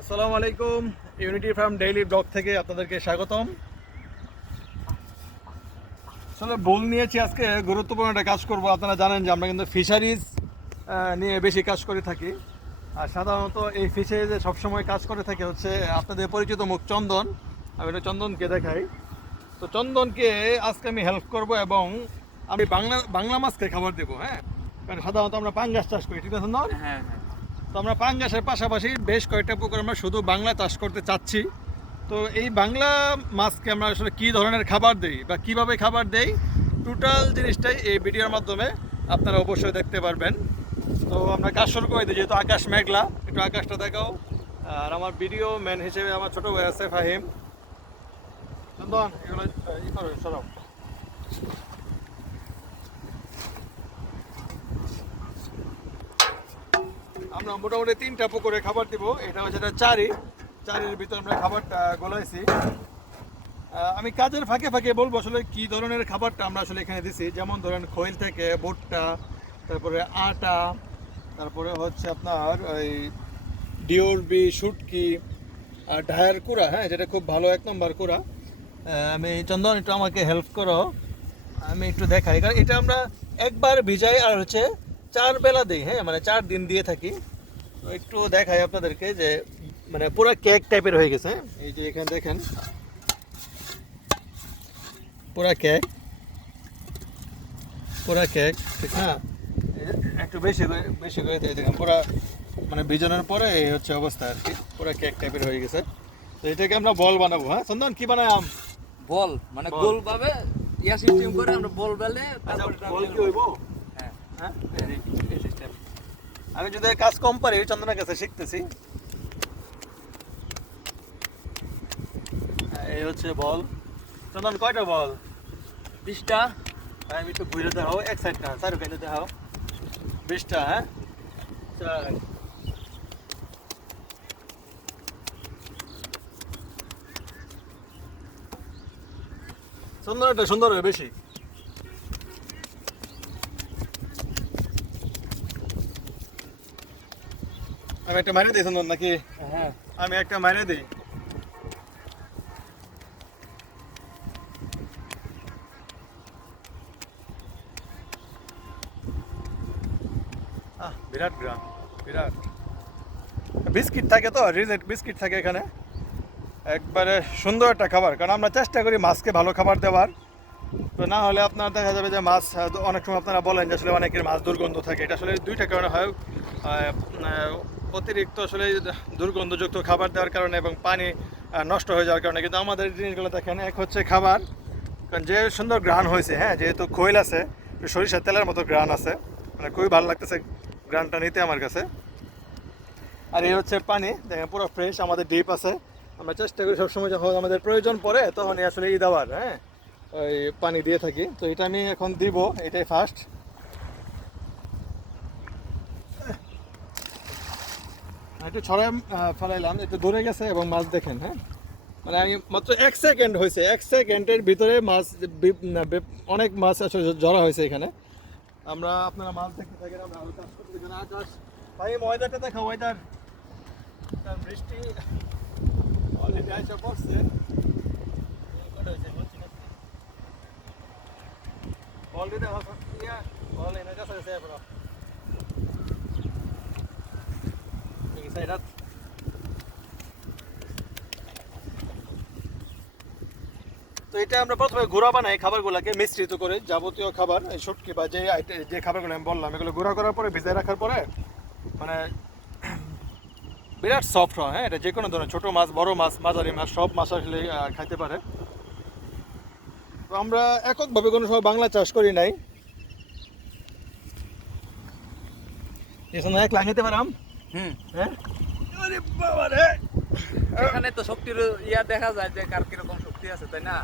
আসসালামু আলাইকুম unity farm daily blog থেকে আপনাদেরকে স্বাগতম। আসলে ভুল নিয়েছি আজকে, গুরুত্বপূর্ণ একটা কাজ করব। আপনারা জানেন যে আমরা কিন্তু ফিশারিজ নিয়ে বেশি কাজ করে থাকি। আর সাধারণত এই ফিশারিজে সবসময় কাজ করে থাকে হচ্ছে আপনাদের পরিচিত মুখ চন্দন। আমি এটা চন্দনকে দেখাই। তো চন্দনকে আজকে আমি হেল্প করব এবং আমি বাংলা বাংলা মাছকে খাবার দেবো হ্যাঁ? কারণ সাধারণত আমরা পাঙ্গাস চাষ করি, ঠিক আছে হ্যাঁ হ্যাঁ। তো আমরা পাঙ্গাসের পাশাপাশি বেশ কয়েকটা পুকুর আমরা শুধু বাংলা চাষ করতে চাচ্ছি। তো এই বাংলা মাছকে আমরা আসলে কী ধরনের খাবার দেই বা কীভাবে খাবার দেই, টোটাল জিনিসটাই এই ভিডিওর মাধ্যমে আপনারা অবশ্যই দেখতে পারবেন। তো আমরা কাজ শুরু করে দিই, যেহেতু আকাশ মেঘলা, একটু আকাশটা দেখাও। আর আমার ভিডিও ম্যান হিসেবে আমার ছোট ভাই আছে ফাহিম। চন্দন, এগুলো ই করো সরব আমরা মোটামুটি তিনটা পুকুরে খাবার দিব। এটা হচ্ছে এটা চারি। চারির ভিতর আমরা খাবারটা গলাইছি। আমি কাজের ফাঁকে ফাঁকে বলব আসলে কি ধরনের খাবারটা আমরা আসলে এখানে দিছি। যেমন ধরেন খৈল থেকে ভুট্টা, তারপরে আটা, তারপরে হচ্ছে আপনার ওই ডিওরবি, শুটকি, আর ঢায়ার কুড়া হ্যাঁ যেটা খুব ভালো এক নম্বর কুড়া। আমি চন্দন, একটু আমাকে হেল্প করো। আমি একটু দেখাই। কারণ এটা আমরা একবার ভিজাই আর হচ্ছে চার বেলা দিই হ্যাঁ মানে চার দিন দিয়ে থাকি। তো একটু দেখাই আপনাদেরকে যে মানে পুরো কেক টাইপের হয়ে গেছে? এই যে এখানে দেখেন। পুরা কেক পুরা কেক ঠিক না? একটু বেশি করে বেশি করে দিয়ে দেখেন পুরা মানে ভিজানোর পরে এই হচ্ছে অবস্থা আর কি। পুরা কেক টাইপের হয়ে গেছে। তো এটাকে আমরা বল বানাবো হ্যাঁ? চন্দন কি বানাই আম? বল মানে। গোল ভাবে ইয়া সিস্টেম করে আমরা বল বেলে আচ্ছা বল কি। হইব হ্যাঁ হ্যাঁ এই- এই system। আমি যদি কাজ কম পারি চন্দনের কাছে শিখতেছি। এই হচ্ছে বল। চন্দন, কয়টা বল? বিশটা। আমি একটু ঘুরে দেখাও, এক সাইড না, চারু কেন দেখাও। বিশটা হ্যাঁ? চার। সুন্দর এটা সুন্দর বেশি। আমি একটা মারিয়ে দিই সুন্দর নাকি? হ্যাঁ। আমি একটা মারিয়ে দিই। বিরাট গ্রাম বিরাট। বিস্কিট থাকে তো রিজেক্ট বিস্কিট থাকে এখানে। একবারে সুন্দর একটা খাবার কারণ আমরা চেষ্টা করি মাছকে ভালো খাবার দেওয়ার। তো না হলে আপনার দেখা যাবে যে মাছ অনেক সময় আপনারা বলেন যে আসলে অনেকের মাছ দুর্গন্ধ থাকে। এটা আসলে দুইটা কারণে হয়। অতিরিক্ত আসলে দুর্গন্ধযুক্ত খাবার দেওয়ার কারণে এবং পানি নষ্ট হয়ে যাওয়ার কারণে। কিন্তু আমাদের জিনিসগুলো দেখেন, এক হচ্ছে খাবার। কারণ যে সুন্দর গ্রান হয়েছে হ্যাঁ যেহেতু খৈল আছে, সরিষার তেলের মতো গ্রান আছে। মানে খুবই ভালো লাগতেছে গ্রানটা নিতে আমার কাছে। আর এই হচ্ছে পানি। দেখেন, পুরো ফ্রেশ আমাদের ডিপ আছে। আমরা চেষ্টা করি সবসময় যখন আমাদের প্রয়োজন পড়ে, তখনই আসলে ই দেওয়ার হ্যাঁ। ওই পানি দিয়ে থাকি। তো এটা আমি এখন দিব, এটাই ফার্স্ট একটু ছড়াই ফেলাইলাম, একটু দূরে গেছে এবং মাছ দেখেন হ্যাঁ? মানে আমি মাত্র এক সেকেন্ড হয়েছে, এক সেকেন্ডের ভিতরে মাছ অনেক মাছ আসলে জড়া হয়েছে এখানে। আমরা আপনারা মাছ দেখতে থাকেন, আমরা আরও কাজ করতে থাকেন আকাশ। ভাই ওয়েদারটা দেখা ওয়েদার বৃষ্টি অলরেডি আইসা পড়ছে কটা হয়েছে বলছি না এটা আমরা প্রথমে গুঁড়া বানাই খাবারগুলোকে মিশ্রিত করে যাবতীয় খাবার, এই শুটকি বা যে যে খাবারগুলো আমি বললাম, এগুলো গুঁড়া করার পরে, ভিজায় রাখার পরে মানে বিরাট সফট হয় হ্যাঁ? এটা যে কোনো ধরনের, ছোটো মাছ, বড় মাছ, মাঝারি মাছ, সব মাছ আসলে খাইতে পারে। আমরা এককভাবে কোনো সময় বাংলা চাষ করি নাই। এখানে এক লাগাইতে পারাম হুম। হ্যাঁ? আরে বাবা রে এখানে তো শক্তির ইয়া দেখা যায় যে কার কীরকম শক্তি আছে তাই না?